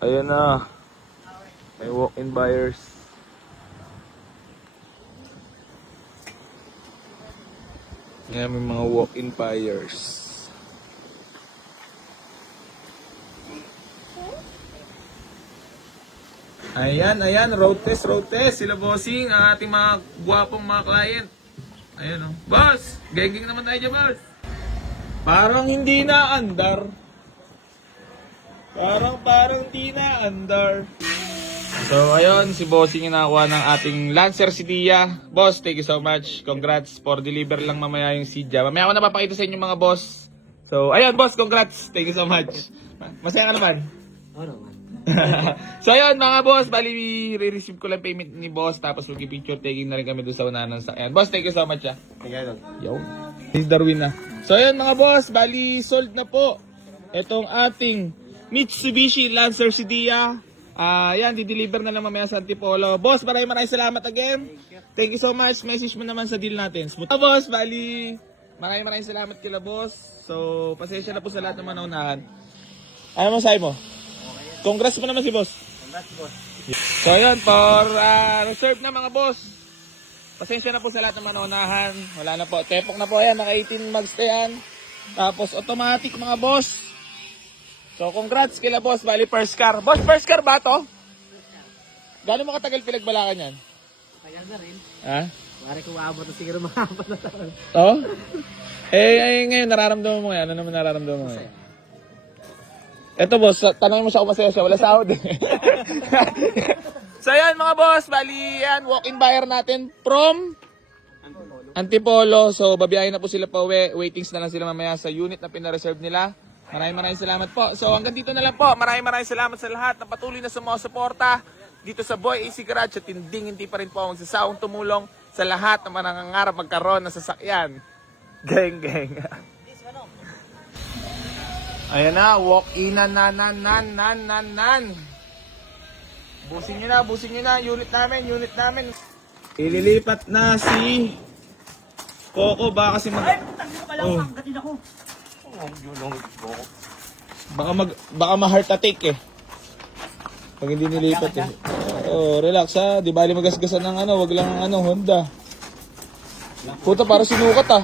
Ayan na. May walk-in buyers. Ayan, may mga walk-in buyers. Ayan, road test. Sila bossing, ang ating mga guwapong mga client. Ayan o. Boss! Genging naman tayo dyan, boss. Parang hindi na andar. Parang hindi na andar. So, ayun, si bossing yung nakakuha ng ating Lancer Cydia. Boss, thank you so much. Congrats for deliver lang mamaya yung Cydia. Mamaya ako napapakita sa inyo mga boss. So, ayun, boss, congrats. Thank you so much. Masaya ka naman? Oo naman. So ayun mga boss, bali re-receive ko lang payment ni boss tapos mag-picture taking na rin kami doon sa unahan ng sakyan. Boss, thank you so much ah. Yo. This Darwin na. So ayun mga boss, bali sold na po itong ating Mitsubishi Lancer Cydia. Yan, di-deliver na lang mamaya sa Antipolo. Boss, maraming salamat again. Thank you so much. Message mo naman sa deal natin. Smooth. Boss, bali maraming salamat kila boss. So, pasensya na po sa lahat ng manaunahan. Ano mo sabi mo? Congrats mo naman si boss. Congrats, boss. So yun, for reserve na mga boss. Pasensya na po sa lahat ng manonahan. Wala na po. Tepok na po yan. Naka 18 mags na yan. Tapos automatic mga boss. So congrats kila boss. Bali first car. Boss, first car ba to? Gano'n mo katagal pinagbalakan yan? Tagal na rin. Ha? Pare ko maabot na siguro mahaba na taon. Oh? Ngayon nararamdaman mo yan. Ano naman nararamdaman mo yan? Eto boss, tanongin mo siya kung masaya siya, wala sahod eh. So yan mga boss, bali yan, walk-in buyer natin from Antipolo. So babiyahin na po sila pa uwi, waitings na lang sila mamaya sa unit na pinareserve nila. Maraming salamat po. So hanggang dito na lang po, maraming salamat sa lahat na patuloy na sumusuporta dito sa Boy AC Garage at hindi pa rin po magsasawang tumulong sa lahat na manangangarap magkaroon ng sasakyan. Geng. Ayan na, walk-in nan. Busin nyo na, unit namin. Ililipat na si Coco, baka kasi Ay, putang ina pala, hanggatin ako. Baka ma-heart attack eh. Pag hindi nilipat eh. Oh, relax ha, di bali magasgasan ng wag lang Honda. Puta, para sinukat ah.